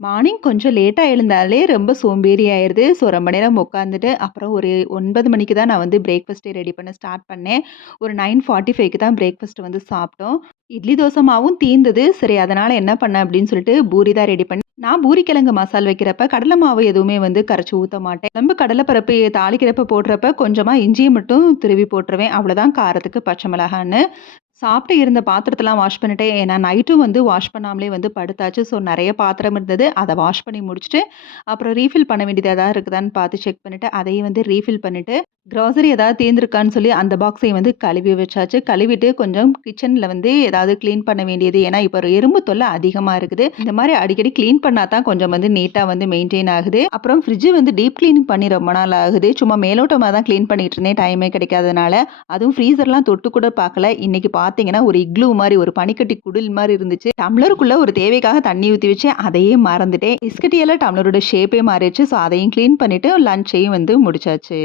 Morning கொஞ்சம் லேட்டா எழுந்தாலே ரொம்ப சோம்பேறி ஆயிருது. ஸோ ரொம்ப நேரம் உட்காந்துட்டு, அப்புறம் ஒரு 9 மணிக்கு தான் நான் வந்து பிரேக்ஃபாஸ்ட்டே ரெடி பண்ண ஸ்டார்ட் பண்ணேன். ஒரு 9:45க்கு தான் பிரேக்ஃபாஸ்ட் வந்து சாப்பிட்டோம். இட்லி, தோசை மாவும் தீர்ந்தது. சரி அதனால என்ன பண்ணேன் அப்படின்னு சொல்லிட்டு பூரி தான் ரெடி பண்ணேன். நான் பூரி கிழங்கு மசால் வைக்கிறப்ப கடலை மாவு எதுவுமே வந்து கரைச்சு ஊத்த மாட்டேன். நம்ம கடலை பருப்பு தாளிக்கிறப்ப போடுறப்ப கொஞ்சமா இஞ்சிய மட்டும் துருவி போட்டுருவேன். அவ்வளோதான் காரத்துக்கு பச்சை மிளகான்னு. சாப்பிட்டு இருந்த பாத்திரத்தலாம் வாஷ் பண்ணிட்டேன். ஏன்னா நைட்டும் வந்து வாஷ் பண்ணாமலே வந்து படுத்தாச்சு. ஸோ நெறைய பாத்திரம் இருந்தது. அத வாஷ் பண்ணி முடிச்சுட்டு, அப்புறம் ரீஃபில் பண்ண வேண்டியது எதாவது இருக்குதான்னு பார்த்து செக் பண்ணிட்டு, அதையும் வந்து ரீஃபில் பண்ணிட்டு, கிராசரி ஏதாவது தீர்ந்திருக்கான்னு சொல்லி அந்த பாக்ஸையும் வந்து கழுவி வச்சாச்சு. கழுவிட்டு கொஞ்சம் கிச்சன்ல வந்து ஏதாவது கிளீன் பண்ண வேண்டியது. ஏன்னா, இப்ப ஒரு எறும்பு தொல்லை அதிகமா இருக்குது. இந்த மாரி அடிக்கடி கிளீன் பண்ணா தான் கொஞ்சம் வந்து நீட்டா வந்து மெயின்டெயின் ஆகுது. அப்புறம் ஃப்ரிட்ஜ் வந்து டீப் கிளீனிங் பண்ணி ரொம்ப நாள் ஆகுது. சும்மா மேலோட்டமா தான் கிளீன் பண்ணிட்டு இருந்தேன். டைமே கிடைக்காதனால. அதுவும் ஃப்ரீசர்லாம் தொட்டு கூட பார்க்கல. இன்னைக்கு பார்த்தீங்கன்னா, ஒரு இக்லூ மாரி ஒரு பனிக்கட்டி குடில் மாரி இருந்துச்சு. டம்ளருக்குள்ள ஒரு தேவைக்காக தண்ணி ஊத்தி வச்சேன். அதையே மறந்துட்டேன். பிஸ்கட்டியால டம்ளரோட ஷேப்பே மாறிடுச்சு. ஸோ அதையும் கிளீன் பண்ணிட்டு லஞ்சையும் வந்து முடிச்சாச்சு.